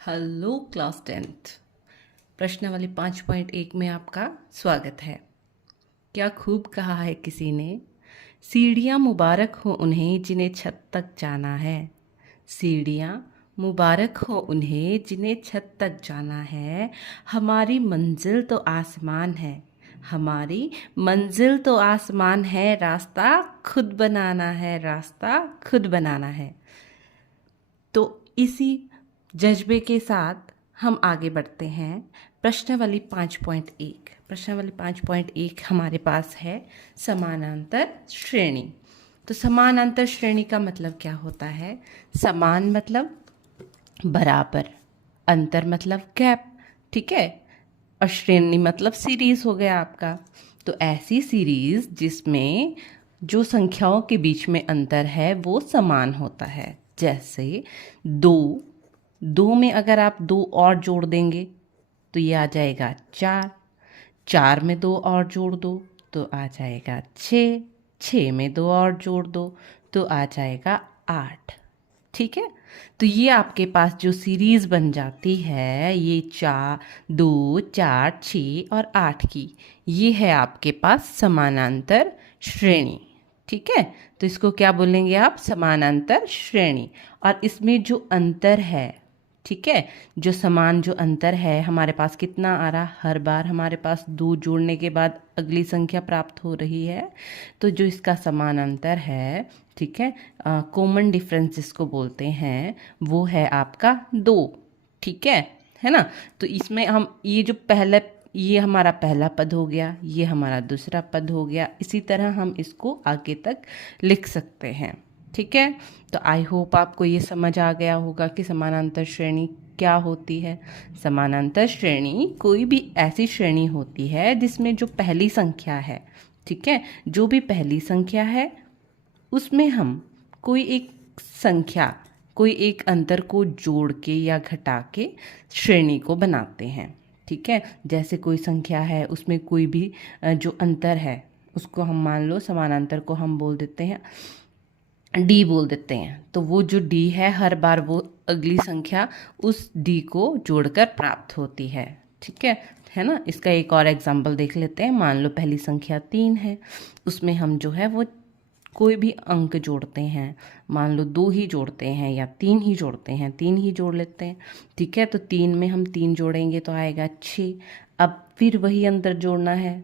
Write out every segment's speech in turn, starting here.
Hello class 10th। प्रश्नावली 5.1 में आपका स्वागत है। क्या खूब कहा है किसी ने, सीढ़ियाँ मुबारक हो उन्हें जिन्हें छत तक जाना है। सीढ़ियाँ मुबारक हो उन्हें जिन्हें छत तक जाना है। हमारी मंजिल तो आसमान है, हमारी मंजिल तो आसमान है। रास्ता खुद बनाना है, रास्ता खुद बनाना है। तो इसी जज्बे के साथ हम आगे बढ़ते हैं। प्रश्नावली 5.1। प्रश्नावली 5.1 हमारे पास है समानांतर श्रेणी। तो समानांतर श्रेणी का मतलब क्या होता है? समान मतलब बराबर, अंतर मतलब गैप, ठीक है, और श्रेणी मतलब सीरीज हो गया आपका। तो ऐसी सीरीज जिसमें जो संख्याओं के बीच में अंतर है वो समान होता है। जैसे दो, दो में अगर आप दो और जोड़ देंगे तो ये आ जाएगा चार, चार में दो और जोड़ दो तो आ जाएगा छः, छः में दो और जोड़ दो तो आ जाएगा आठ। ठीक है, तो ये आपके पास जो सीरीज बन जाती है, ये चार, दो, चार, छः और आठ की, ये है आपके पास समानांतर श्रेणी। ठीक है, तो इसको क्या बोलेंगे आप? समानांतर श्रेणी। और इसमें जो अंतर है, ठीक है, जो समान जो अंतर है हमारे पास कितना आ रहा? हर बार हमारे पास दो जोड़ने के बाद अगली संख्या प्राप्त हो रही है। तो जो इसका समान अंतर है, ठीक है, कॉमन डिफरेंस जिसको बोलते हैं, वो है आपका दो। ठीक है ना। तो इसमें हम ये जो पहले, ये हमारा पहला पद हो गया, ये हमारा दूसरा पद हो गया, इसी तरह हम इसको आगे तक लिख सकते हैं। ठीक है, तो आई होप आपको ये समझ आ गया होगा कि समानांतर श्रेणी क्या होती है। समानांतर श्रेणी कोई भी ऐसी श्रेणी होती है जिसमें जो पहली संख्या है, ठीक है, जो भी पहली संख्या है उसमें हम कोई एक संख्या, कोई एक अंतर को जोड़ के या घटा के श्रेणी को बनाते हैं। ठीक है, जैसे कोई संख्या है उसमें कोई भी जो अंतर है उसको हम मान लो समानांतर को हम बोल देते हैं डी बोल देते हैं। तो वो जो डी है हर बार वो अगली संख्या उस डी को जोड़कर प्राप्त होती है। ठीक है ना। इसका एक और एग्जांपल देख लेते हैं। मान लो पहली संख्या 3 है, उसमें हम जो है वो कोई भी अंक जोड़ते हैं, मान लो 2 ही जोड़ते हैं या 3 ही जोड़ते हैं, 3 ही जोड़ लेते हैं। ठीक है, तो 3 में हम 3 जोड़ेंगे तो आएगा 6। अब फिर वही अंतर जोड़ना है,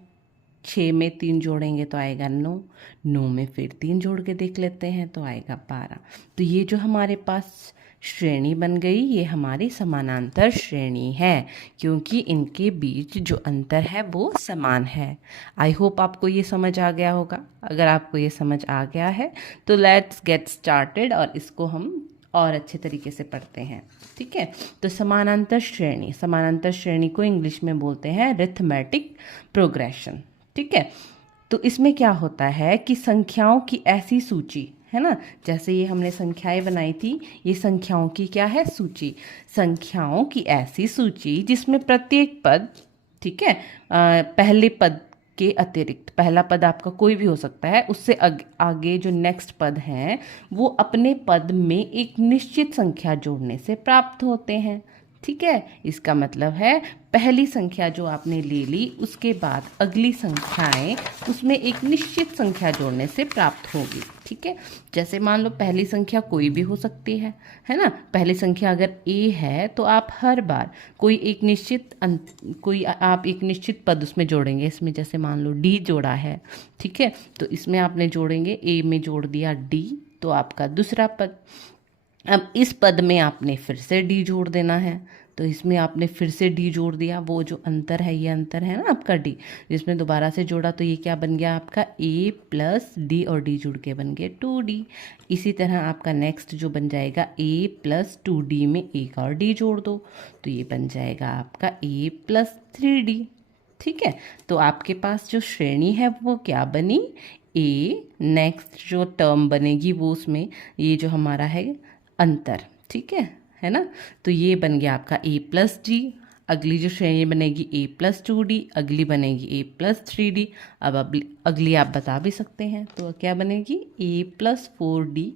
6 में 3 जोड़ेंगे तो आएगा 9, 9 में फिर 3 जोड़ के देख लेते हैं तो आएगा 12। तो ये जो हमारे पास श्रेणी बन गई, ये हमारी समानांतर श्रेणी है, क्योंकि इनके बीच जो अंतर है वो समान है। आई होप आपको ये समझ आ गया होगा। अगर आपको ये समझ आ गया है तो लेट्स गेट स्टार्टेड और इसको हम और अच्छे तरीके से पढ़ते हैं। ठीक है, तो समानांतर श्रेणी, समानांतर श्रेणी को इंग्लिश में बोलते हैं अरिथमेटिक प्रोग्रेशन। ठीक है, तो इसमें क्या होता है कि संख्याओं की ऐसी सूची है ना, जैसे ये हमने संख्याएं बनाई थी, ये संख्याओं की क्या है? सूची। संख्याओं की ऐसी सूची जिसमें प्रत्येक पद, ठीक है, पहले पद के अतिरिक्त, पहला पद आपका कोई भी हो सकता है, उससे आगे जो नेक्स्ट पद हैं वो अपने पद में एक निश्चित संख्या जोड़ने से प्राप्त होते हैं। ठीक है, इसका मतलब है पहली संख्या जो आपने ले ली उसके बाद अगली संख्याएं उसमें एक निश्चित संख्या जोड़ने से प्राप्त होगी। ठीक है, जैसे मान लो पहली संख्या कोई भी हो सकती है ना। पहली संख्या अगर a है तो आप हर बार कोई एक निश्चित कोई आप एक निश्चित पद उसमें जोड़ेंगे। इसमें जैसे मान लो d जोड़ा है, ठीक है, तो इसमें आपने जोड़ेंगे, a में जोड़ दिया d तो आपका दूसरा पद। अब इस पद में आपने फिर से डी जोड़ देना है, तो इसमें आपने फिर से डी जोड़ दिया। वो जो अंतर है, ये अंतर है ना आपका डी, जिसमें दोबारा से जोड़ा तो ये क्या बन गया आपका? a प्लस डी और डी जुड़ के बन गए 2d। इसी तरह आपका नेक्स्ट जो बन जाएगा a प्लस 2d में एक और डी जोड़ दो तो ये बन जाएगा आपका a प्लस 3d। ठीक है, तो आपके पास जो श्रेणी है वो क्या बनी? a, नेक्स्ट जो टर्म बनेगी वो उसमें ये जो हमारा है अंतर, ठीक है ना। तो ये बन गया आपका a प्लस डी। अगली जो श्रेणी बनेगी a प्लस 2d, अगली बनेगी a प्लस 3d। अब अगली आप बता भी सकते हैं, तो क्या बनेगी? a plus 4d।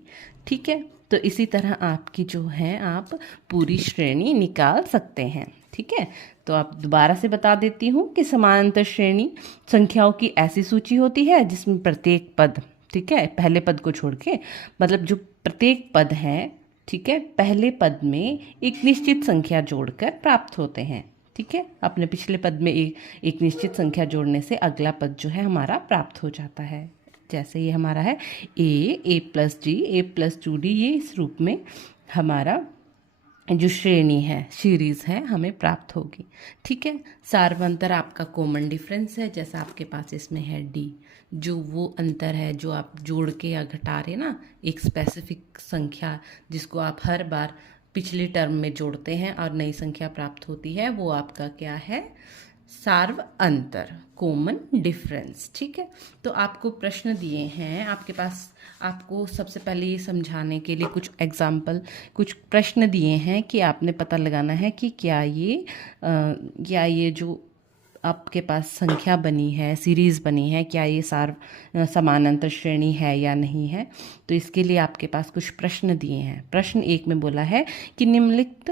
ठीक है, तो इसी तरह आपकी जो है आप पूरी श्रेणी निकाल सकते हैं। ठीक है, तो आप दोबारा से बता देती हूँ कि समानांतर श्रेणी संख्याओं की ऐसी सूची होती है जिसमें प्रत्येक पद, ठीक है, पहले पद को छोड़ के, मतलब जो प्रत्येक पद है, ठीक है, पहले पद में एक निश्चित संख्या जोड़कर प्राप्त होते हैं। ठीक है, अपने पिछले पद में एक निश्चित संख्या जोड़ने से अगला पद जो है हमारा प्राप्त हो जाता है। जैसे ये हमारा है ए प्लस डी, ए प्लस 2d, ये इस रूप में हमारा जो श्रेणी है, सीरीज है, हमें प्राप्त होगी। ठीक है, सार्व अंतर आपका कॉमन डिफरेंस है, जैसा आपके पास इसमें है डी, जो वो अंतर है जो आप जोड़ के या घटा रहे ना एक स्पेसिफिक संख्या, जिसको आप हर बार पिछले टर्म में जोड़ते हैं और नई संख्या प्राप्त होती है, वो आपका क्या है, सार्व अंतर, कॉमन डिफरेंस। ठीक है, तो आपको प्रश्न दिए हैं आपके पास, आपको सबसे पहले ये समझाने के लिए कुछ एग्जाम्पल, कुछ प्रश्न दिए हैं कि आपने पता लगाना है कि क्या ये जो आपके पास संख्या बनी है, सीरीज़ बनी है, क्या ये समानांतर श्रेणी है या नहीं है। तो इसके लिए आपके पास कुछ प्रश्न दिए हैं। प्रश्न 1 में बोला है कि निम्नलिखित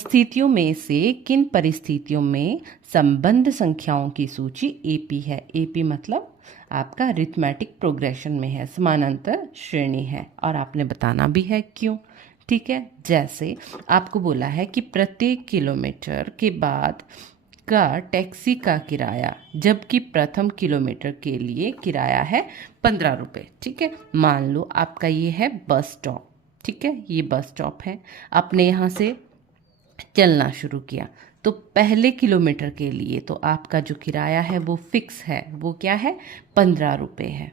स्थितियों में से किन परिस्थितियों में संबंध संख्याओं की सूची एपी है। एपी मतलब आपका अरिथमेटिक प्रोग्रेशन में है, समानांतर श्रेणी है, और आपने बताना भी है क्यों। ठीक है, जैसे आपको बोला है कि प्रत्येक किलोमीटर के बाद का टैक्सी का किराया, जबकि प्रथम किलोमीटर के लिए किराया है 15 रुपये। ठीक है, मान लो आपका ये है बस स्टॉप। ठीक है, ये बस स्टॉप है, आपने यहाँ से चलना शुरू किया, तो पहले किलोमीटर के लिए तो आपका जो किराया है वो फिक्स है, वो क्या है, 15 रुपये है।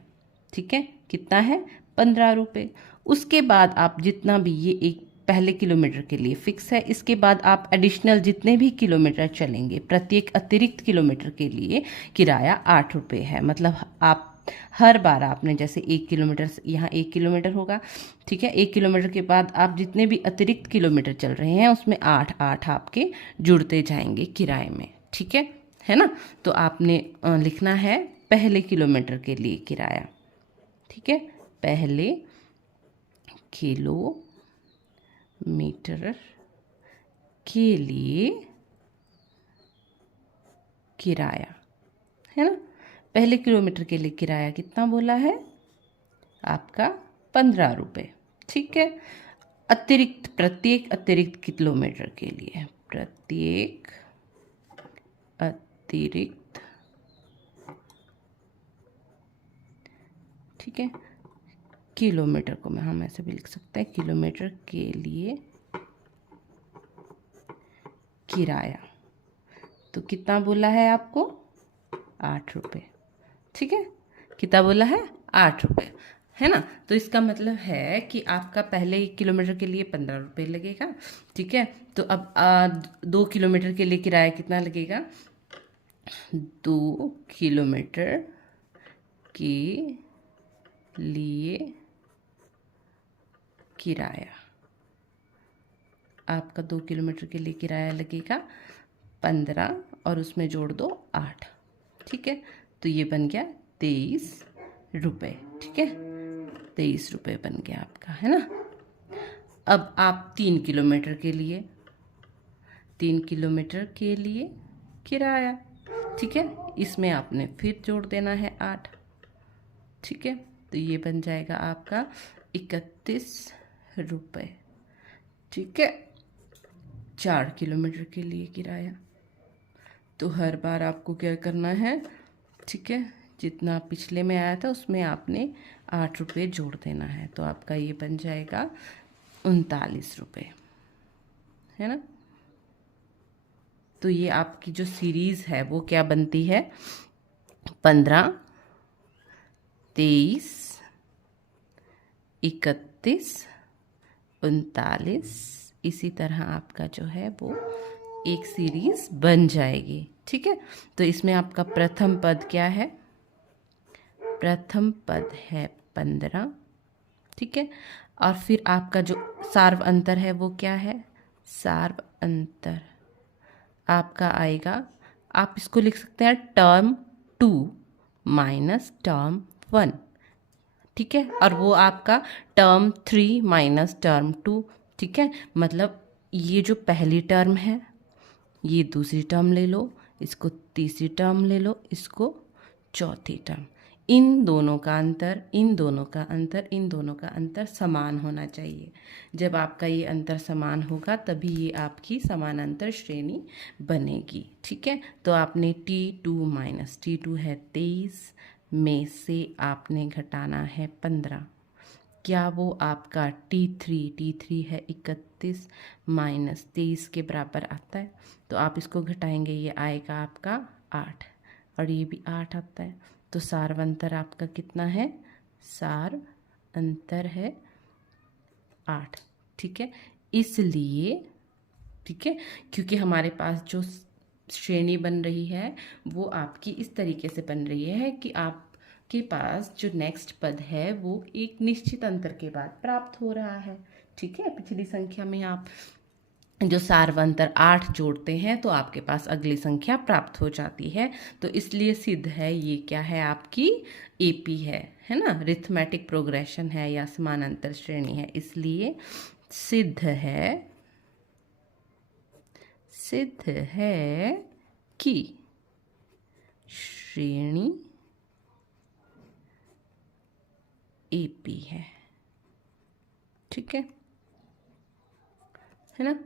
ठीक है, कितना है, 15 रुपये। उसके बाद आप जितना भी, ये एक पहले किलोमीटर के लिए फिक्स है, इसके बाद आप एडिशनल जितने भी किलोमीटर चलेंगे, प्रत्येक अतिरिक्त किलोमीटर के लिए किराया 8 रुपये है। मतलब आप हर बार आपने जैसे 1 किलोमीटर, यहाँ 1 किलोमीटर होगा, ठीक है, 1 किलोमीटर के बाद आप जितने भी अतिरिक्त किलोमीटर चल रहे हैं उसमें 8 आपके जुड़ते जाएंगे किराए में। ठीक है ना। तो आपने लिखना है पहले किलोमीटर के लिए किराया। ठीक है, पहले किलोमीटर के लिए किराया, है ना। पहले किलोमीटर के लिए किराया कितना बोला है आपका, 15 रुपये। ठीक है, प्रत्येक अतिरिक्त किलोमीटर के लिए, प्रत्येक अतिरिक्त, ठीक है, किलोमीटर को हम ऐसे भी लिख सकते हैं, किलोमीटर के लिए किराया, तो कितना बोला है आपको, 8 रुपये। ठीक है, कितना बोला है, 8 रुपये, है ना। तो इसका मतलब है कि आपका पहले 1 किलोमीटर के लिए 15 रुपये लगेगा। ठीक है, तो अब 2 किलोमीटर के लिए किराया कितना लगेगा, 2 किलोमीटर के लिए किराया, आपका 2 किलोमीटर के लिए किराया लगेगा 15 और उसमें जोड़ दो 8। ठीक है, तो ये बन गया 23 रुपये। ठीक है, 23 रुपये बन गया आपका, है ना। अब आप 3 किलोमीटर के लिए, 3 किलोमीटर के लिए किराया, ठीक है, इसमें आपने फिर जोड़ देना है 8। ठीक है, तो ये बन जाएगा आपका 31 रुपये। ठीक है, 4 किलोमीटर के लिए किराया, तो हर बार आपको क्या करना है, ठीक है, जितना पिछले में आया था उसमें आपने 8 रुपये जोड़ देना है, तो आपका ये बन जाएगा 39 रुपये, है ना। तो ये आपकी जो सीरीज़ है वो क्या बनती है, 15, 23, 31, 39, इसी तरह आपका जो है वो एक सीरीज बन जाएगी। ठीक है, तो इसमें आपका प्रथम पद क्या है, प्रथम पद है 15। ठीक है, और फिर आपका जो सार्व अंतर है वो क्या है, सार्व अंतर आपका आएगा, आप इसको लिख सकते हैं टर्म 2 माइनस टर्म 1। ठीक है, और वो आपका टर्म 3 माइनस टर्म 2, ठीक है। मतलब ये जो पहली टर्म है, ये दूसरी टर्म ले लो, इसको तीसरी टर्म ले लो, इसको चौथी टर्म। इन दोनों का अंतर, इन दोनों का अंतर, इन दोनों का अंतर समान होना चाहिए। जब आपका ये अंतर समान होगा तभी ये आपकी समानांतर श्रेणी बनेगी, ठीक है। तो आपने T2 माइनस T2 है 23 में से आपने घटाना है 15। क्या वो आपका T3 है 31 माइनस 23 के बराबर आता है? तो आप इसको घटाएंगे, ये आएगा आपका 8 और ये भी 8 आता है। तो सार अंतर आपका कितना है? सार अंतर है 8, ठीक है। इसलिए, ठीक है, क्योंकि हमारे पास जो श्रेणी बन रही है वो आपकी इस तरीके से बन रही है कि आपके पास जो नेक्स्ट पद है वो एक निश्चित अंतर के बाद प्राप्त हो रहा है, ठीक है। पिछली संख्या में आप जो सार्वंतर 8 जोड़ते हैं तो आपके पास अगली संख्या प्राप्त हो जाती है। तो इसलिए सिद्ध है, ये क्या है आपकी एपी है ना, अरिथमेटिक प्रोग्रेशन है या समानांतर श्रेणी है। इसलिए सिद्ध है कि श्रेणी एपी है, ठीक है ना।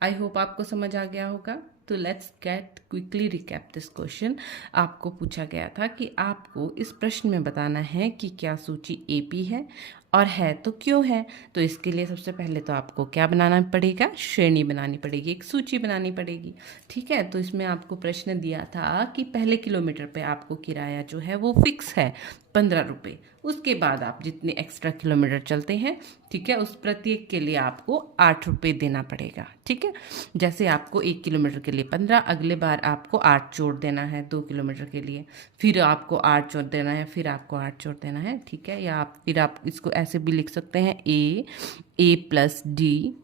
आई होप आपको समझ आ गया होगा। तो let's get quickly recap this question. आपको पूछा गया था कि आपको इस प्रश्न में बताना है कि क्या सूची एपी है, और है तो क्यों है। तो इसके लिए सबसे पहले तो आपको क्या बनाना पड़ेगा? श्रेणी बनानी पड़ेगी, एक सूची बनानी पड़ेगी, ठीक है। तो इसमें आपको प्रश्न दिया था कि पहले किलोमीटर पे आपको किराया जो है वो फिक्स है 15 रुपये। उसके बाद आप जितने एक्स्ट्रा किलोमीटर चलते हैं, ठीक है, उस प्रत्येक के लिए आपको 8 रुपये देना पड़ेगा, ठीक है। जैसे आपको 1 किलोमीटर के लिए 15, अगले बार आपको 8 जोड़ देना है 2 किलोमीटर के लिए, फिर आपको 8 जोड़ देना है, फिर आपको 8 जोड़ देना है, ठीक है। या फिर आप इसको ऐसे भी लिख सकते हैं, ए प्लस डी,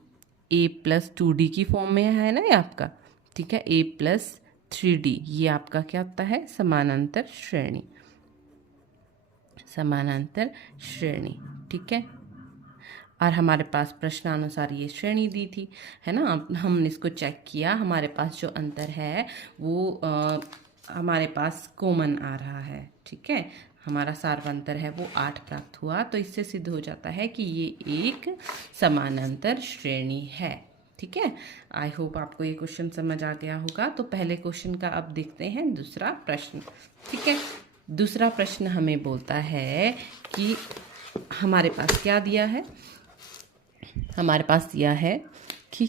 ए प्लस 2D की फॉर्म में है ना ये आपका, ठीक है। ए प्लस 3D, ये आपका क्या होता है? समानांतर श्रेणी, समानांतर श्रेणी, ठीक है। और हमारे पास प्रश्नानुसार ये श्रेणी दी थी, है ना। हमने इसको चेक किया, हमारे पास जो अंतर है वो हमारे पास कॉमन आ रहा है, ठीक है। हमारा सार्वंतर है वो 8 प्राप्त हुआ। तो इससे सिद्ध हो जाता है कि ये एक समानांतर श्रेणी है, ठीक है। आई होप आपको ये क्वेश्चन समझ आ गया होगा। तो पहले क्वेश्चन का अब देखते हैं दूसरा प्रश्न, ठीक है। दूसरा प्रश्न हमें बोलता है कि हमारे पास क्या दिया है? हमारे पास दिया है कि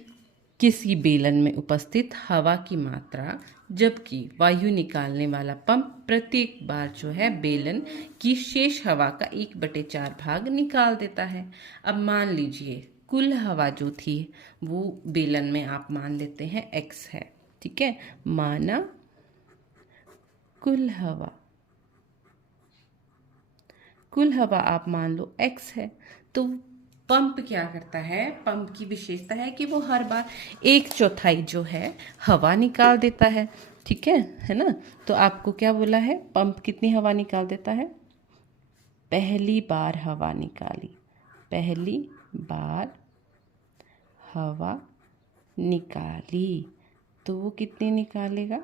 किसी बेलन में उपस्थित हवा की मात्रा, जबकि वायु निकालने वाला पंप प्रत्येक बार जो है बेलन की शेष हवा का 1/4 भाग निकाल देता है। अब मान लीजिए कुल हवा जो थी वो बेलन में आप मान लेते हैं x है, ठीक है। माना कुल हवा आप मान लो x है। तो पंप क्या करता है? पंप की विशेषता है कि वो हर बार 1/4 जो है हवा निकाल देता है, ठीक है ना। तो आपको क्या बोला है? पंप कितनी हवा निकाल देता है? पहली बार हवा निकाली, पहली बार हवा निकाली तो वो कितनी निकालेगा?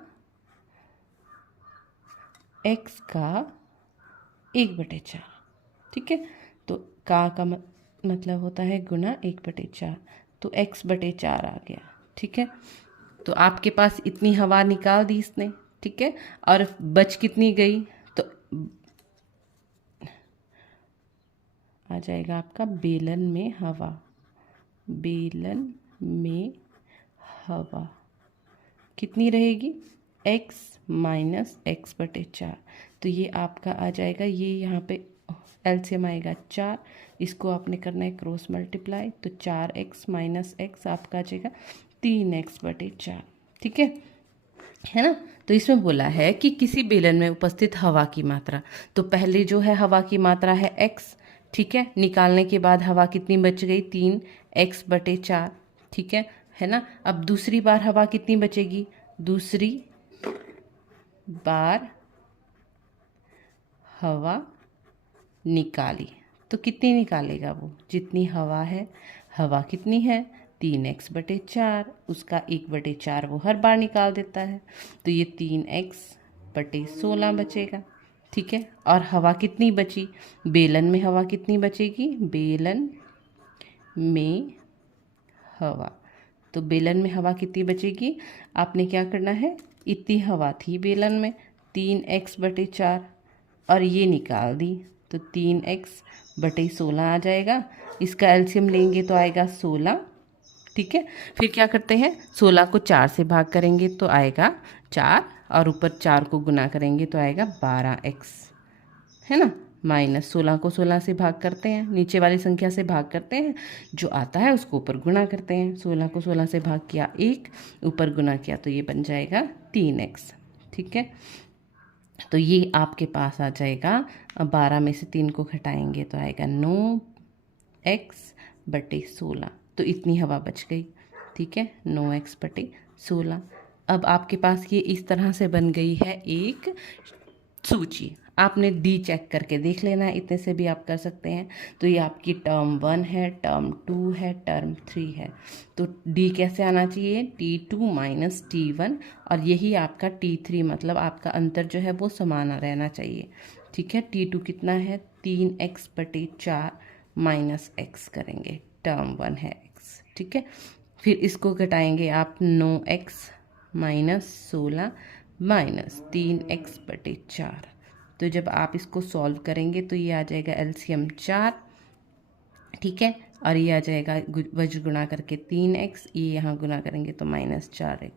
x का 1/4, ठीक है। तो का मतलब होता है गुना 1/4, तो x/4 आ गया, ठीक है। तो आपके पास इतनी हवा निकाल दी इसने, ठीक है, और बच कितनी गई? तो आ जाएगा आपका बेलन में हवा, बेलन में हवा कितनी रहेगी? x minus x/4। तो ये आपका आ जाएगा, ये यहाँ पे एलसीएम आएगा 4, इसको आपने करना है क्रॉस मल्टीप्लाई, तो 4x माइनस x आपका आ जाएगा 3x/4, ठीक है ना। तो इसमें बोला है कि किसी बेलन में उपस्थित हवा की मात्रा, तो पहले जो है हवा की मात्रा है x, ठीक है। निकालने के बाद हवा कितनी बच गई? 3x/4, ठीक है ना। अब दूसरी बार हवा कितनी बचेगी? दूसरी बार हवा निकाली, तो कितनी निकालेगा वो? जितनी हवा है। हवा कितनी है? 3x/4, उसका 1/4 वो हर बार निकाल देता है, तो ये 3x/16 बचेगा। ठीक है, और हवा कितनी बची? बेलन में हवा कितनी बचेगी? बेलन में हवा, तो बेलन में हवा कितनी बचेगी? आपने क्या करना है, इतनी हवा थी बेलन में, 3x/4, और ये निकाल दी, तो 3x/16 आ जाएगा। इसका एलसीएम लेंगे तो आएगा 16। ठीक है, फिर क्या करते हैं, 16 को 4 से भाग करेंगे तो आएगा 4, और ऊपर 4 को गुना करेंगे तो आएगा 12x, है ना। माइनस 16 को 16 से भाग करते हैं, नीचे वाली संख्या से भाग करते हैं, जो आता है उसको ऊपर गुना करते हैं। 16 को 16 से भाग किया 1, ऊपर गुना किया तो ये बन जाएगा 3x। ठीक है, तो ये आपके पास आ जाएगा। अब 12 में से 3 को घटाएंगे तो आएगा 9x/16, तो इतनी हवा बच गई। ठीक है, 9x/16। अब आपके पास ये इस तरह से बन गई है एक सूची। आपने डी चेक करके देख लेना है, इतने से भी आप कर सकते हैं। तो ये आपकी टर्म 1 है, टर्म 2 है, टर्म 3 है। तो डी कैसे आना चाहिए? T2 - T1, और यही आपका T3, मतलब आपका अंतर जो है वो समान रहना चाहिए। ठीक है, T2 कितना है? 3x/4 माइनस x करेंगे, टर्म 1 है x। ठीक है, फिर इसको घटाएंगे आप, 9x - 16 माइनस 3x/4। तो जब आप इसको सॉल्व करेंगे तो ये आ जाएगा एलसीएम 4। ठीक है, और ये आ जाएगा वज्र गुणा करके 3x, ये यहाँ गुना करेंगे तो -4x।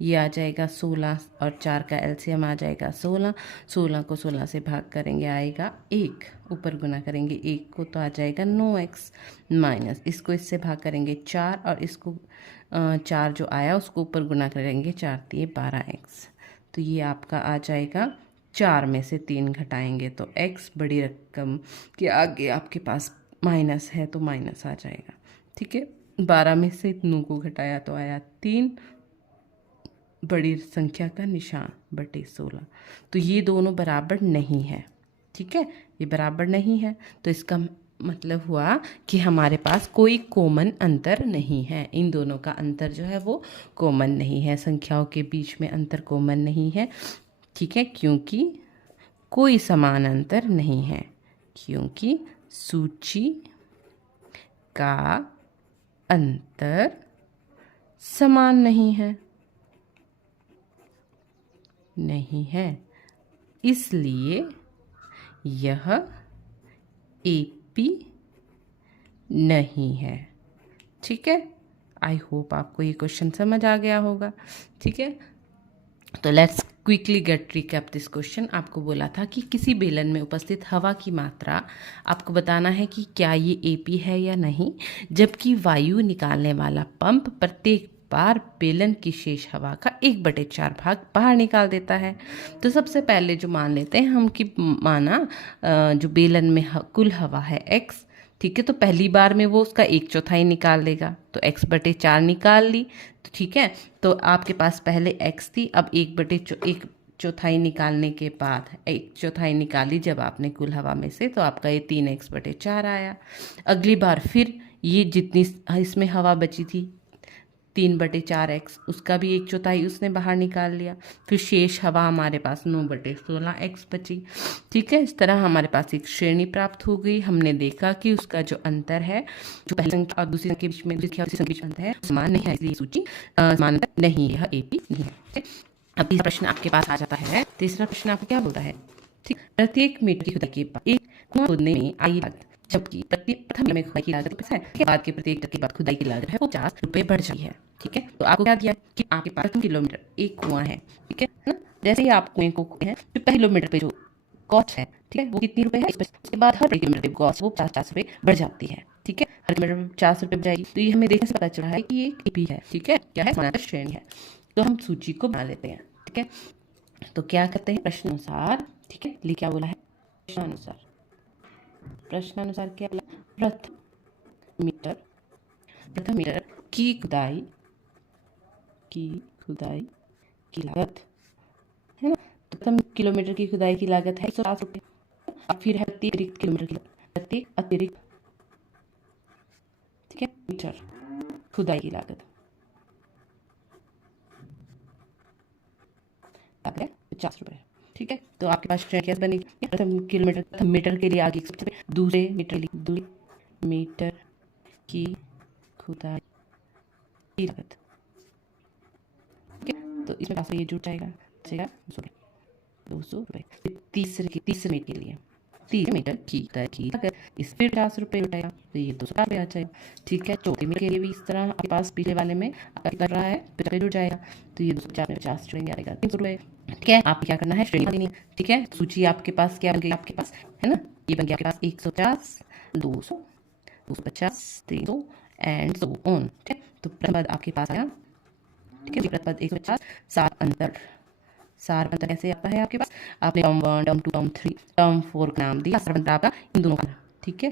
ये आ जाएगा 16, और 4 का एलसीएम आ जाएगा 16। 16 को 16 से भाग करेंगे आएगा 1, ऊपर गुना करेंगे 1 को तो आ जाएगा 9x, माइनस इसको इससे भाग करेंगे 4, और इसको 4 जो आया उसको ऊपर गुना करेंगे 4 × 12x। तो ये आपका आ जाएगा, 4 में से 3 घटाएंगे तो x, बड़ी रकम के आगे आपके पास माइनस है तो माइनस आ जाएगा। ठीक है, 12 में से 9 को घटाया तो आया 3, बड़ी संख्या का निशान बटे 16। तो ये दोनों बराबर नहीं है। ठीक है, ये बराबर नहीं है, तो इसका मतलब हुआ कि हमारे पास कोई कॉमन अंतर नहीं है। इन दोनों का अंतर जो है वो कॉमन नहीं है, संख्याओं के बीच में अंतर कॉमन नहीं है। ठीक है, क्योंकि कोई समान अंतर नहीं है, क्योंकि सूची का अंतर समान नहीं है, इसलिए यह एपी नहीं है। ठीक है, आई होप आपको ये क्वेश्चन समझ आ गया होगा। ठीक है, तो let's quickly get recap this question. आपको बोला था कि किसी बेलन में उपस्थित हवा की मात्रा आपको बताना है कि क्या ये एपी है या नहीं, जबकि वायु निकालने वाला पंप प्रत्येक बार बेलन की शेष हवा का 1/4 भाग बाहर निकाल देता है। तो सबसे पहले जो मान लेते हैं हम कि माना जो बेलन में कुल हवा है x। ठीक है, तो पहली बार में वो उसका 1/4 निकाल लेगा, तो x/4 निकाल ली। तो ठीक है, तो आपके पास पहले x थी, अब 1/4 निकालने के बाद 1/4 निकाली जब आपने कुल हवा में से, तो आपका ये 3x/4 आया। अगली बार फिर ये जितनी इसमें हवा बची थी 3/4x, उसका भी 1/4 उसने बाहर निकाल लिया। फिर शेष हवा हमारे पास 9/16x बची। ठीक है, इस तरह हमारे पास एक श्रेणी प्राप्त हो गई। हमने देखा कि उसका जो अंतर है, जो पहली संख्या और दूसरी संख्या के बीच में अंतर है, समान नहीं है, इसलिए सूची समान अंतर नहीं है, यह एपी नहीं है। अब तीसरा प्रश्न आपके पास आ जाता है। तीसरा प्रश्न आपको क्या बोलता है? ठीक, प्रत्येक मीटर की खुदाई के बाद एक कुआं खोदने में आई लागत, जबकि प्रथम में खुदाई की लागत 50 है, के बाद के प्रत्येक मीटर के बाद खुदाई की लागत है वो 50 रुपये बढ़ जाती है। ठीक है, तो आपको क्या दिया कि आपके पास प्रथम किलोमीटर एक कुआं है। ठीक है ना, जैसे ही आप कुएं को खोदते हैं तो पहले किलोमीटर पे जो कॉस्ट है, ठीक है, वो कितनी रुपए है, इसके बाद हर किलोमीटर पे कॉस्ट वो 50 रुपये बढ़ जाती है। ठीक है, हर किलोमीटर में 50 रुपये जाएगी। तो ये हमें देखने से पता चला है कि ये एपी है। ठीक है, क्या है, समानांतर श्रेणी है। तो हम सूची को बना लेते हैं। ठीक है, तो क्या करते हैं, प्रश्नानुसार। ठीक है, लिए क्या बोला है, प्रश्नानुसार क्या बोला, प्रथम मीटर की खुदाई की लागत है ना। प्रथम किलोमीटर की खुदाई की लागत है 150 रुपये, अब फिर है अतिरिक्त किलोमीटर की अतिरिक्त, ठीक है, मीटर खुदाई की लागत है 50 रुपये, ठीक है। तो आपके पास श्रेणी कैसे बनेगी, प्रथम किलोमीटर, प्रथम मीटर के लिए आगे दूसरे मीटर की खुदाई की लागत, ठीक है। तो इसमें ये जुड़ जाएगा 200 रुपये। तीसरे मीटर के लिए 30 मीटर की अगर इस फिर 50 रुपये उठाएगा तो ये 250 आ जाएगा, ठीक है। चौथे मीटर के लिए भी इस तरह आपके पास पिछले वाले में कर रहा है 50 जुड़ जाएगा तो ये 250 जुड़ेंगे, आएगा 300 रुपये, ठीक है। आपको क्या करना है, श्रेणी देनी है, ठीक है। सूची आपके पास क्या बन गई, आपके पास है ना, ये बन गया आपके पास 150, 200, 250, 300 एंड सो ऑन, ठीक है। तो प्रथम पद आपके पास आया, ठीक है। प्रथम पद 150, सार अंतर कैसे आता है आपके पास, आपने टर्म 1, टर्म 2, टर्म 3, टर्म 4 का नाम दिया, सार अंतर आपका इन दोनों का, ठीक है।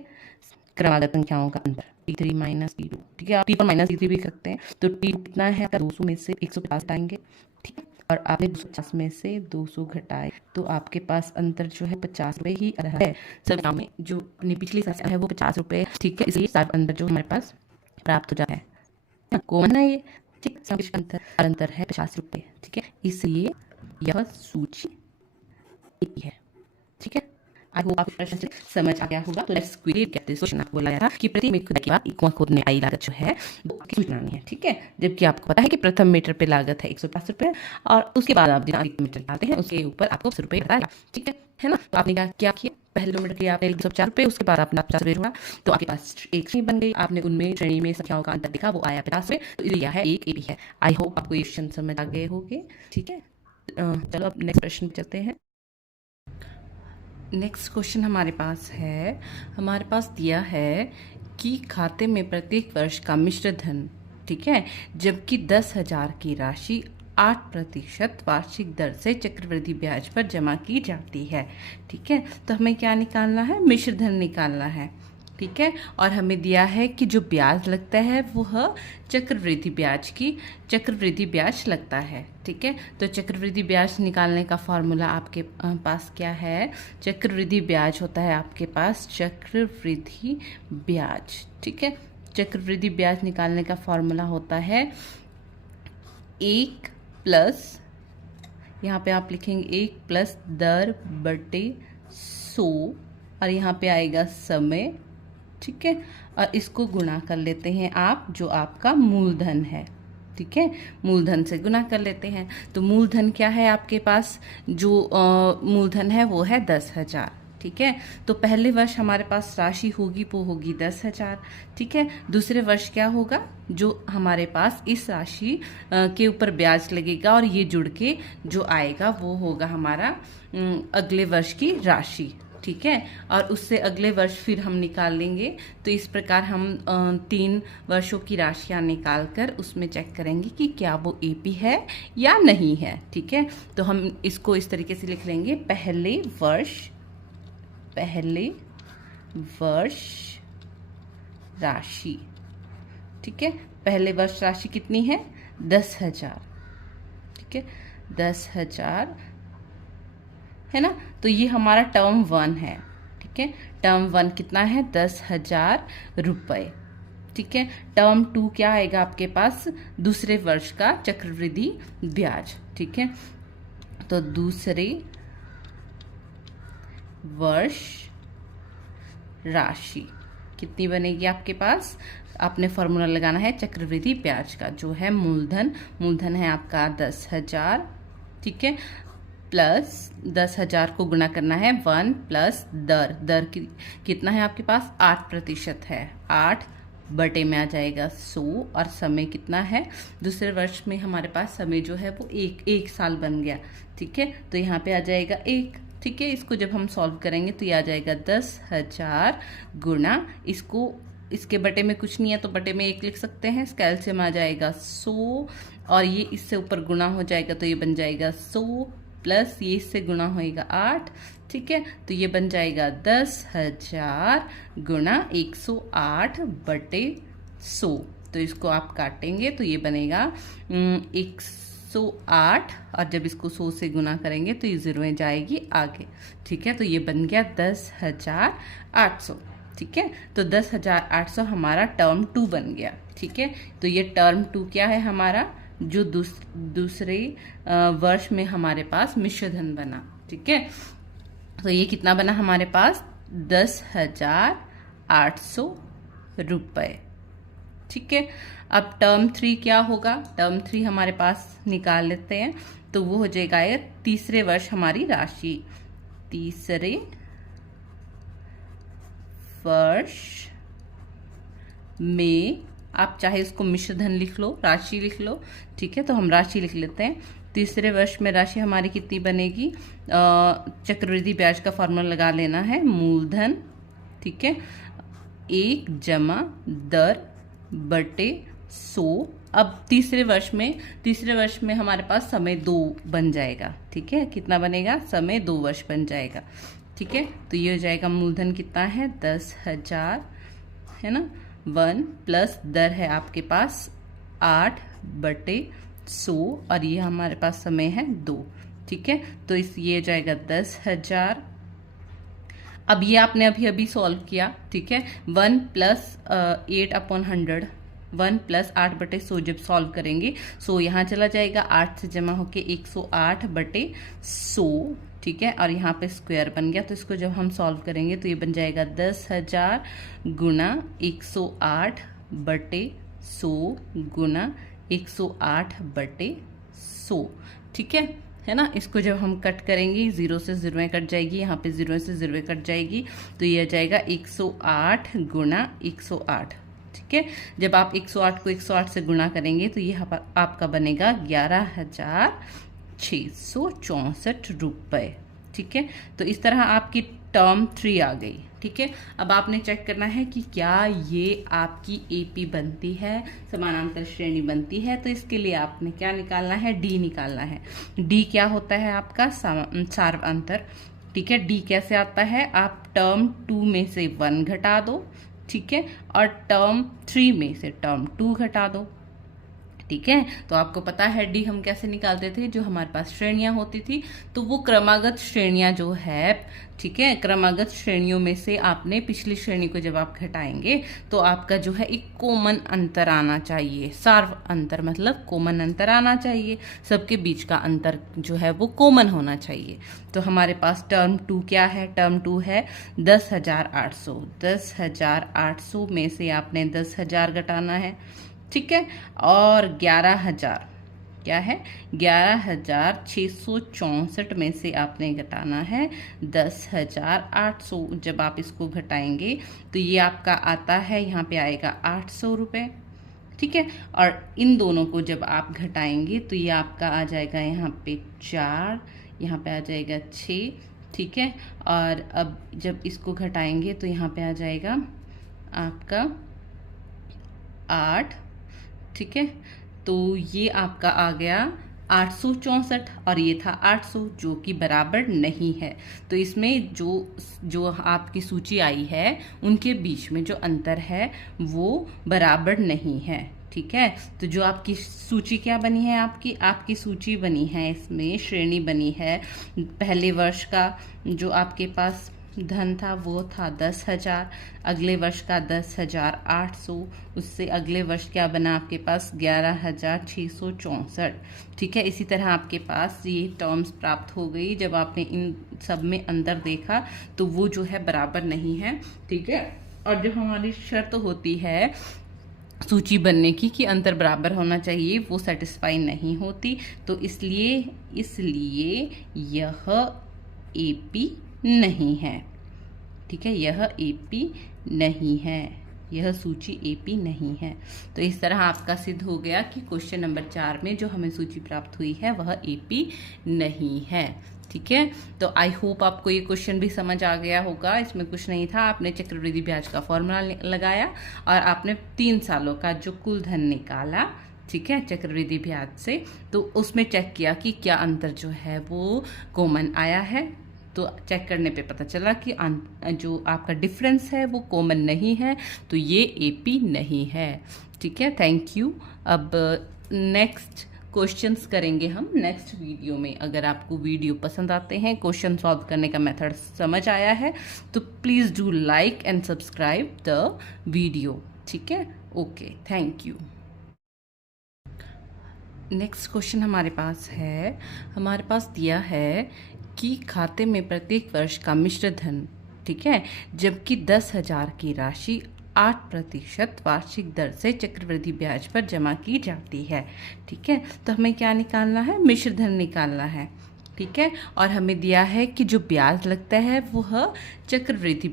क्रमागत संख्याओं का अंतर T3 माइनस T2, ठीक है। आप T4 माइनस T3 भी करते हैं। तो T2 कितना है आपका, 200 में से 150 घटाएंगे, ठीक है। और आपने 250 में से 200 घटाए तो आपके पास अंतर जो है 50 रुपये ही है। सब काम में जो अपनी पिछली संख्या है वो 50 रुपये, ठीक है। इसलिए सार अंतर जो हमारे पास प्राप्त हो जाता है, कौन है ये, ठीक, अंतर है 50 रुपये, ठीक है। इसलिए यह सूची है, ठीक है। आई होप आपको प्रश्न समझ आ गया होगा। तो let's quickly get this question. आपको बोला था कि प्रति मीटर खुदाई के बाद कुआं खोदने आई लागत जो है वो बनानी है, ठीक है। जबकि आपको पता है कि प्रथम मीटर पे लागत है 150 रुपये और उसके बाद आप जितना मीटर डालते हैं उसके ऊपर आपको 10 रुपये घटाएगा, ठीक है ना। तो आपने क्या किया, पहले मीटर के आपने 150 रुपये, उसके बाद आपने 50 रुपये जोड़ा तो आपके पास एक श्रेणी बन गई। आपने उनमें श्रेणी में संख्याओं का अंतर दिखा, वो आया 50 रुपये, तो यह है एक ए भी है। आई होप आपको ये क्वेश्चन समझ आ गए होंगे, ठीक है। चलो अब नेक्स्ट प्रश्न चलते हैं। नेक्स्ट क्वेश्चन हमारे पास दिया है कि खाते में प्रत्येक वर्ष का मिश्र धन, ठीक है, जबकि 10,000 की राशि 8% वार्षिक दर से चक्रवृद्धि ब्याज पर जमा की जाती है, ठीक है। तो हमें क्या निकालना है, मिश्र धन निकालना है, ठीक है। और हमें दिया है कि जो ब्याज लगता है वह चक्रवृद्धि ब्याज लगता है, ठीक है। तो चक्रवृद्धि ब्याज निकालने का फॉर्मूला आपके पास क्या है, चक्रवृद्धि ब्याज होता है आपके पास चक्रवृद्धि ब्याज, ठीक है। चक्रवृद्धि ब्याज निकालने का फॉर्मूला होता है 1 प्लस, यहाँ पे आप लिखेंगे 1 प्लस दर बटे 100 और यहाँ पे आएगा समय, ठीक है। और इसको गुणा कर लेते हैं आप, जो आपका मूलधन है, ठीक है, मूलधन से गुना कर लेते हैं। तो मूलधन क्या है आपके पास, जो मूलधन है वो है 10,000, ठीक है। तो पहले वर्ष हमारे पास राशि होगी वो होगी 10,000, ठीक है। दूसरे वर्ष क्या होगा, जो हमारे पास इस राशि के ऊपर ब्याज लगेगा और ये जुड़ के जो आएगा वो होगा हमारा अगले वर्ष की राशि, ठीक है। और उससे अगले वर्ष फिर हम निकाल लेंगे। तो इस प्रकार हम 3 वर्षों की राशियां निकाल कर उसमें चेक करेंगे कि क्या वो एपी है या नहीं है, ठीक है। तो हम इसको इस तरीके से लिख लेंगे, पहले वर्ष राशि, ठीक है। पहले वर्ष राशि कितनी है, 10,000, ठीक है, 10,000 है ना। तो ये हमारा टर्म 1 है, ठीक है। टर्म 1 कितना है, 10,000 रुपये, ठीक है। टर्म 2 क्या आएगा आपके पास, दूसरे वर्ष का चक्रवृद्धि ब्याज, ठीक है। तो दूसरे वर्ष राशि कितनी बनेगी आपके पास, आपने फॉर्मूला लगाना है चक्रवृद्धि ब्याज का, जो है मूलधन है आपका 10,000, ठीक है, प्लस 10,000 को गुणा करना है 1 प्लस दर कितना है आपके पास, 8% है, 8 बटे में आ जाएगा 100 और समय कितना है, दूसरे वर्ष में हमारे पास समय जो है वो एक साल बन गया, ठीक है। तो यहाँ पे आ जाएगा 1, ठीक है। इसको जब हम सॉल्व करेंगे तो ये आ जाएगा 10,000 गुणा, इसके बटे में कुछ नहीं है तो बटे में 1 लिख सकते हैं, कैल्शियम आ जाएगा 100 और ये इससे ऊपर गुणा हो जाएगा तो ये बन जाएगा 100 प्लस ये इससे गुणा होएगा 8, ठीक है। तो ये बन जाएगा 10,000 गुणा 108 बटे 100। तो इसको आप काटेंगे तो ये बनेगा 100 108, और जब इसको 100 से गुना करेंगे तो ये जीरो में जाएगी आगे। ठीक है, तो ये बन गया 10,800। ठीक है, तो 10,800 हमारा टर्म 2 बन गया। ठीक है, तो ये टर्म 2 क्या है हमारा, जो दूसरे वर्ष में हमारे पास मिश्र धन बना। ठीक है, तो ये कितना बना हमारे पास, 10,800 रुपए। ठीक है, अब टर्म 3 क्या होगा, टर्म 3 हमारे पास निकाल लेते हैं, तो वो हो जाएगा ये तीसरे वर्ष हमारी राशि, तीसरे वर्ष में, आप चाहे इसको मिश्र धन लिख लो, राशि लिख लो। ठीक है, तो हम राशि लिख लेते हैं। तीसरे वर्ष में राशि हमारी कितनी बनेगी, चक्रवृद्धि ब्याज का फॉर्मूला लगा लेना है, मूलधन, ठीक है, 1 जमा दर बटे 100। अब तीसरे वर्ष में हमारे पास समय 2 बन जाएगा। ठीक है, कितना बनेगा, समय 2 वर्ष बन जाएगा। ठीक है, तो ये हो जाएगा मूलधन कितना है, 10,000 है ना, 1 प्लस दर है आपके पास 8/100, और ये हमारे पास समय है 2। ठीक है, तो ये जाएगा 10,000। अब ये आपने अभी सॉल्व किया। ठीक है, 1 प्लस 8/100, 1 प्लस 8/100 जब सॉल्व करेंगे, 100 यहाँ चला जाएगा, 8 से जमा होके 108/100। ठीक है, और यहाँ पे स्क्वायर बन गया, तो इसको जब हम सॉल्व करेंगे तो ये बन जाएगा 10,000 गुना 108/100 गुना 108/100। ठीक है ना, इसको जब हम कट करेंगे, 0 से 0 कट जाएगी, यहाँ पे 0 से 0 कट जाएगी, तो ये आ जाएगा 108 गुना 108। ठीक है, जब आप 108 को 108 से गुना करेंगे तो ये आपका बनेगा 11,664 रुपए। ठीक है, तो इस तरह आपकी टर्म 3 आ गई। ठीक है, अब आपने चेक करना है कि क्या ये आपकी एपी बनती है, समानांतर श्रेणी बनती है। तो इसके लिए आपने क्या निकालना है, डी निकालना है। डी क्या होता है आपका, सार्वअंतर। ठीक है, डी कैसे आता है, आप टर्म 2 में से 1 घटा दो, ठीक है, और टर्म 3 में से टर्म 2 घटा दो। ठीक है, तो आपको पता है डी हम कैसे निकालते थे, जो हमारे पास श्रेणियां होती थी, तो वो क्रमागत श्रेणियां जो है, ठीक है, क्रमागत श्रेणियों में से आपने पिछली श्रेणी को जब आप घटाएंगे तो आपका जो है एक कॉमन अंतर आना चाहिए। सार्व अंतर मतलब कॉमन अंतर आना चाहिए, सबके बीच का अंतर जो है वो कॉमन होना चाहिए। तो हमारे पास टर्म 2 क्या है, टर्म 2 है 10,800। 10,800 में से आपने 10,000 घटाना है। ठीक है, और 11,000 क्या है, 11,664 में से आपने घटाना है 10,800। जब आप इसको घटाएंगे तो ये आपका आता है, यहाँ पे आएगा 800 रुपये। ठीक है, और इन दोनों को जब आप घटाएंगे तो ये आपका आ जाएगा यहाँ पे 4, यहाँ पे आ जाएगा 6। ठीक है, और अब जब इसको घटाएंगे तो यहाँ पे आ जाएगा आपका 8। ठीक है, तो ये आपका आ गया 864, और ये था 800, जो कि बराबर नहीं है। तो इसमें जो आपकी सूची आई है उनके बीच में जो अंतर है वो बराबर नहीं है। ठीक है, तो जो आपकी सूची क्या बनी है, आपकी सूची बनी है, इसमें श्रेणी बनी है, पहले वर्ष का जो आपके पास धन था वो था 10,000, अगले वर्ष का 10,800, उससे अगले वर्ष क्या बना आपके पास 11,664। ठीक है, इसी तरह आपके पास ये टर्म्स प्राप्त हो गई। जब आपने इन सब में अंतर देखा तो वो जो है बराबर नहीं है। ठीक है, और जो हमारी शर्त होती है सूची बनने की कि अंतर बराबर होना चाहिए, वो सेटिस्फाई नहीं होती। तो इसलिए यह एपी नहीं है। ठीक है, यह एपी नहीं है, यह सूची एपी नहीं है। तो इस तरह आपका सिद्ध हो गया कि क्वेश्चन नंबर 4 में जो हमें सूची प्राप्त हुई है वह एपी नहीं है। ठीक है, तो आई होप आपको ये क्वेश्चन भी समझ आ गया होगा। इसमें कुछ नहीं था, आपने चक्रवृद्धि ब्याज का फॉर्मूला लगाया और आपने 3 सालों का जो कुल धन निकाला, ठीक है, चक्रवृद्धि ब्याज से, तो उसमें चेक किया कि क्या अंतर जो है वो कॉमन आया है। तो चेक करने पे पता चला कि जो आपका डिफरेंस है वो कॉमन नहीं है, तो ये एपी नहीं है। ठीक है, थैंक यू। अब नेक्स्ट क्वेश्चंस करेंगे हम नेक्स्ट वीडियो में। अगर आपको वीडियो पसंद आते हैं, क्वेश्चन सॉल्व करने का मेथड समझ आया है, तो please do like and subscribe the video. ठीक है, okay, thank you. Next question हमारे पास है, हमारे पास दिया है कि खाते में प्रत्येक वर्ष का मिश्र धन, ठीक है, जबकि 10,000 की राशि 8% वार्षिक दर से चक्रवृद्धि ब्याज पर जमा की जाती है। ठीक है, तो हमें क्या निकालना है? मिश्र धन निकालना है। ठीक है, और हमें दिया है कि जो ब्याज लगता है वह चक्रवृद्धि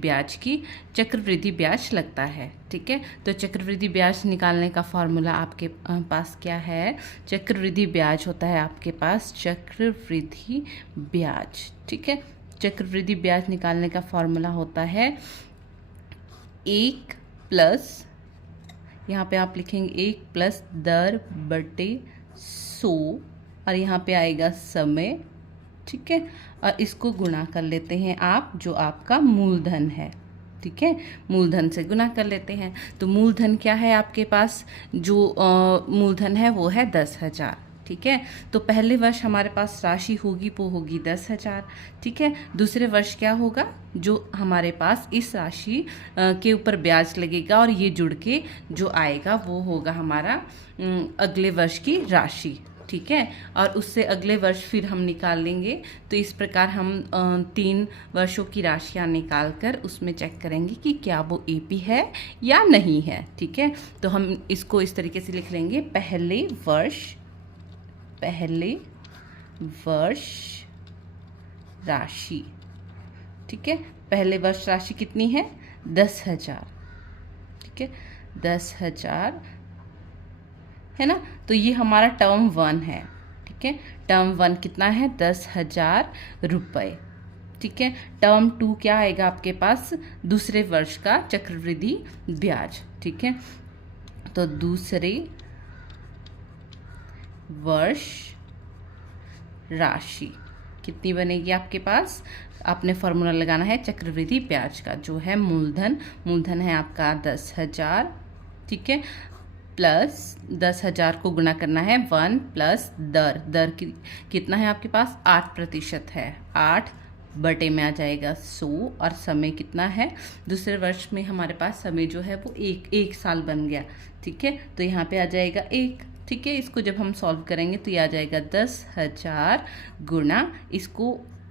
ब्याज लगता है। ठीक है, तो चक्रवृद्धि ब्याज निकालने का फॉर्मूला आपके पास क्या है? चक्रवृद्धि ब्याज होता है आपके पास चक्रवृद्धि ब्याज। ठीक है, चक्रवृद्धि ब्याज निकालने का फॉर्मूला होता है 1 प्लस, यहाँ पे आप लिखेंगे 1 प्लस दर बटे 100, और यहाँ पे आएगा समय। ठीक है, और इसको गुणा कर लेते हैं आप, जो आपका मूलधन है। ठीक है, मूलधन से गुणा कर लेते हैं। तो मूलधन क्या है आपके पास? जो मूलधन है वो है 10,000। ठीक है, तो पहले वर्ष हमारे पास राशि होगी वो होगी 10,000। ठीक है, दूसरे वर्ष क्या होगा? जो हमारे पास इस राशि के ऊपर ब्याज लगेगा और ये जुड़ के जो आएगा वो होगा हमारा अगले वर्ष की राशि। ठीक है, और उससे अगले वर्ष फिर हम निकाल लेंगे। तो इस प्रकार हम 3 वर्षों की राशियां निकाल कर उसमें चेक करेंगे कि क्या वो एपी है या नहीं है। ठीक है, तो हम इसको इस तरीके से लिख लेंगे, पहले वर्ष राशि। ठीक है, पहले वर्ष राशि कितनी है? 10,000। ठीक है, 10,000 है ना, तो ये हमारा टर्म 1 है। ठीक है, टर्म 1 कितना है? 10,000 रुपये। ठीक है, टर्म 2 क्या आएगा आपके पास? दूसरे वर्ष का चक्रवृद्धि ब्याज। ठीक है, तो दूसरे वर्ष राशि कितनी बनेगी आपके पास? आपने फॉर्मूला लगाना है चक्रवृद्धि ब्याज का, जो है मूलधन है आपका 10,000। ठीक है, प्लस 10,000 को गुणा करना है 1 प्लस दर कितना है आपके पास? 8% है। 8 बटे में आ जाएगा 100, और समय कितना है? दूसरे वर्ष में हमारे पास समय जो है वो एक साल बन गया। ठीक है, तो यहाँ पे आ जाएगा 1। ठीक है, इसको जब हम सॉल्व करेंगे तो ये आ जाएगा 10,000 गुणा,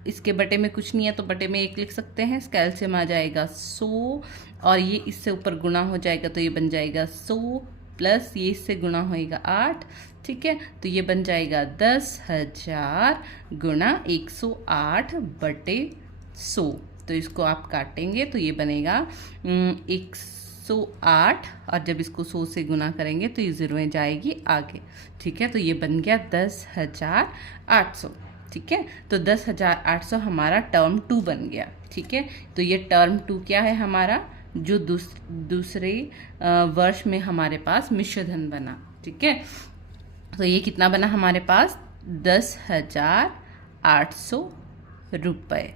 इसके बटे में कुछ नहीं है तो बटे में 1 लिख सकते हैं, स्केल से में आ जाएगा 100, और ये इससे ऊपर गुणा हो जाएगा तो ये बन जाएगा 100 प्लस ये इससे गुणा होएगा 8। ठीक है, तो ये बन जाएगा 10,000 गुणा 108 बटे 100। तो इसको आप काटेंगे तो ये बनेगा 108, और जब इसको 100 से गुणा करेंगे तो ये 0 में जाएगी आगे। ठीक है, तो ये बन गया 10,800। ठीक है, तो 10,800 हमारा टर्म 2 बन गया। ठीक है, तो ये टर्म 2 क्या है हमारा? जो दूसरे वर्ष में हमारे पास मिश्र धन बना। ठीक है, तो ये कितना बना हमारे पास? 10,800 रुपये।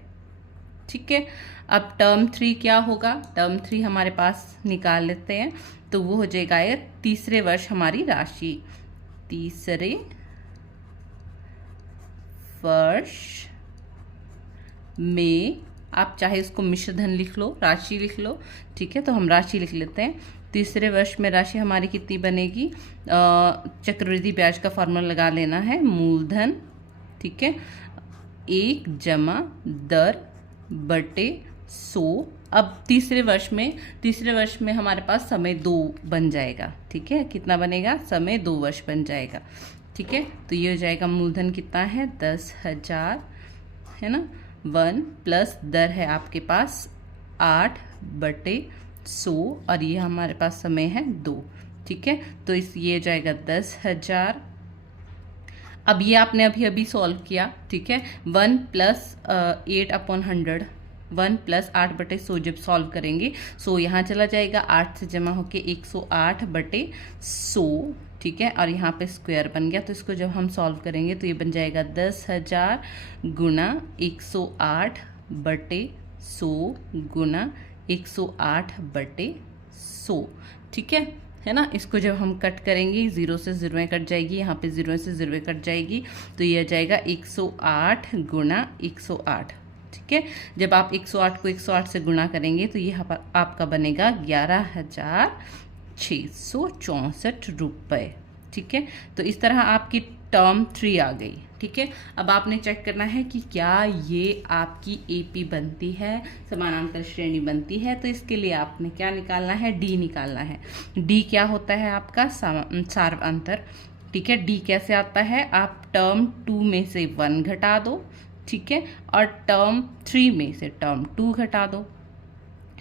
ठीक है, अब टर्म 3 क्या होगा? टर्म 3 हमारे पास निकाल लेते हैं, तो वो हो जाएगा ये तीसरे वर्ष हमारी राशि। तीसरे वर्ष में आप चाहे इसको मिश्र धन लिख लो, राशि लिख लो। ठीक है, तो हम राशि लिख लेते हैं। तीसरे वर्ष में राशि हमारी कितनी बनेगी? चक्रवृद्धि ब्याज का फॉर्मूला लगा लेना है, मूलधन। ठीक है, 1 जमा दर बटे 100। अब तीसरे वर्ष में हमारे पास समय 2 बन जाएगा। ठीक है, कितना बनेगा? समय 2 वर्ष बन जाएगा। ठीक है, तो ये हो जाएगा मूलधन कितना है? 10,000 है ना, 1 प्लस दर है आपके पास 8 बटे 100, और ये हमारे पास समय है 2। ठीक है, तो ये हो जाएगा 10,000। अब ये आपने अभी सॉल्व किया। ठीक है, 1 प्लस 8/100, 1 प्लस 8 बटे 100 जब सॉल्व करेंगे, 100 यहाँ चला जाएगा, 8 से जमा होके 108 बटे 100। ठीक है, और यहाँ पे स्क्वायर बन गया, तो इसको जब हम सॉल्व करेंगे तो ये बन जाएगा 10,000 गुणा 108 बटे 100 गुणा 108 बटे 100। ठीक है है ना। इसको जब हम कट करेंगे, 0 से 0 कट जाएगी, यहाँ पे 0 से 0 कट जाएगी, तो ये आ जाएगा 108 गुणा 108। ठीक है, जब आप 108 को 108 से गुणा करेंगे तो ये आपका बनेगा 11,664 रुपये। ठीक है, तो इस तरह आपकी टर्म 3 आ गई। ठीक है, अब आपने चेक करना है कि क्या ये आपकी एपी बनती है, समानांतर श्रेणी बनती है। तो इसके लिए आपने क्या निकालना है, डी निकालना है। डी क्या होता है आपका, सार्वअंतर। ठीक है, डी कैसे आता है, आप टर्म 2 में से 1 घटा दो, ठीक है, और टर्म 3 में से टर्म 2 घटा दो।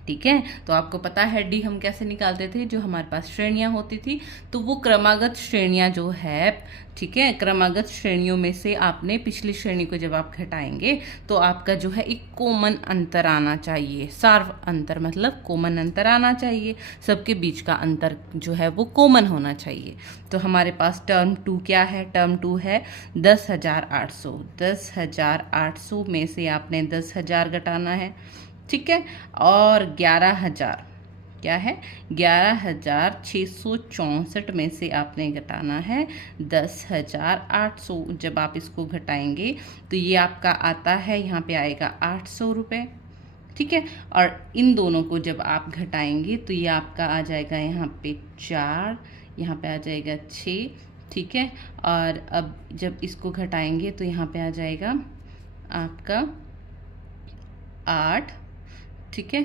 ठीक है, तो आपको पता है डी हम कैसे निकालते थे, जो हमारे पास श्रेणियां होती थी, तो वो क्रमागत श्रेणियां जो है, ठीक है, क्रमागत श्रेणियों में से आपने पिछली श्रेणी को जब आप घटाएंगे तो आपका जो है एक कॉमन अंतर आना चाहिए। सार्व अंतर मतलब कॉमन अंतर आना चाहिए, सबके बीच का अंतर जो है वो कॉमन होना चाहिए। तो हमारे पास टर्म 2 क्या है, टर्म 2 है 10,800। 10,800 में से आपने 10,000 घटाना है, ठीक है, और 11,000 क्या है, 11,664 में से आपने घटाना है 10,800। जब आप इसको घटाएंगे तो ये आपका आता है, यहाँ पे आएगा 800 रुपये। ठीक है, और इन दोनों को जब आप घटाएंगे तो ये आपका आ जाएगा यहाँ पे 4, यहाँ पे आ जाएगा 6। ठीक है, और अब जब इसको घटाएंगे तो यहाँ पे आ जाएगा आपका 8। ठीक है,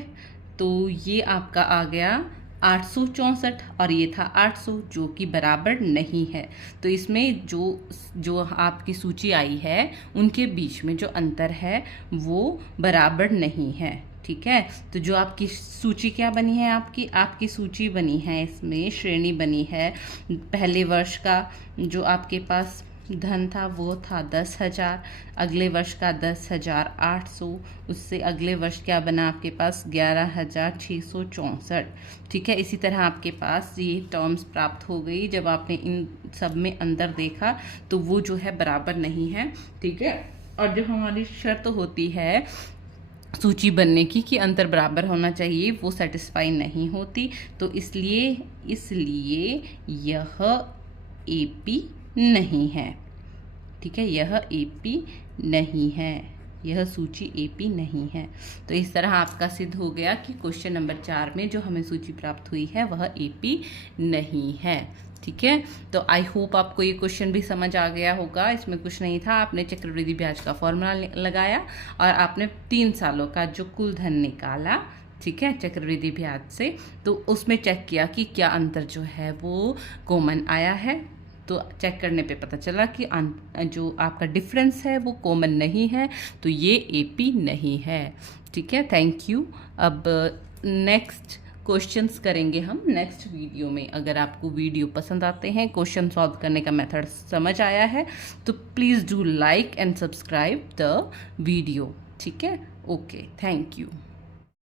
तो ये आपका आ गया 864 और ये था 800, जो कि बराबर नहीं है। तो इसमें जो आपकी सूची आई है उनके बीच में जो अंतर है वो बराबर नहीं है। ठीक है, तो जो आपकी सूची क्या बनी है, आपकी सूची बनी है, इसमें श्रेणी बनी है, पहले वर्ष का जो आपके पास धन था वो था 10,000, अगले वर्ष का 10,800, उससे अगले वर्ष क्या बना आपके पास 11,664। ठीक है, इसी तरह आपके पास ये टर्म्स प्राप्त हो गई। जब आपने इन सब में अंतर देखा तो वो जो है बराबर नहीं है। ठीक है, और जो हमारी शर्त होती है सूची बनने की कि अंतर बराबर होना चाहिए, वो सेटिस्फाई नहीं होती। तो इसलिए यह एपी नहीं है। ठीक है, यह एपी नहीं है, यह सूची एपी नहीं है। तो इस तरह आपका सिद्ध हो गया कि क्वेश्चन नंबर 4 में जो हमें सूची प्राप्त हुई है वह एपी नहीं है। ठीक है, तो आई होप आपको ये क्वेश्चन भी समझ आ गया होगा। इसमें कुछ नहीं था, आपने चक्रवृद्धि ब्याज का फॉर्मूला लगाया और आपने 3 सालों का जो कुल धन निकाला, ठीक है, चक्रवृद्धि ब्याज से, तो उसमें चेक किया कि क्या अंतर जो है वो कॉमन आया है। तो चेक करने पे पता चला कि जो आपका डिफरेंस है वो कॉमन नहीं है, तो ये एपी नहीं है। ठीक है, थैंक यू। अब नेक्स्ट क्वेश्चंस करेंगे हम नेक्स्ट वीडियो में। अगर आपको वीडियो पसंद आते हैं, क्वेश्चन सॉल्व करने का मेथड समझ आया है, तो please do like and subscribe the video. ठीक है, ओके, थैंक यू।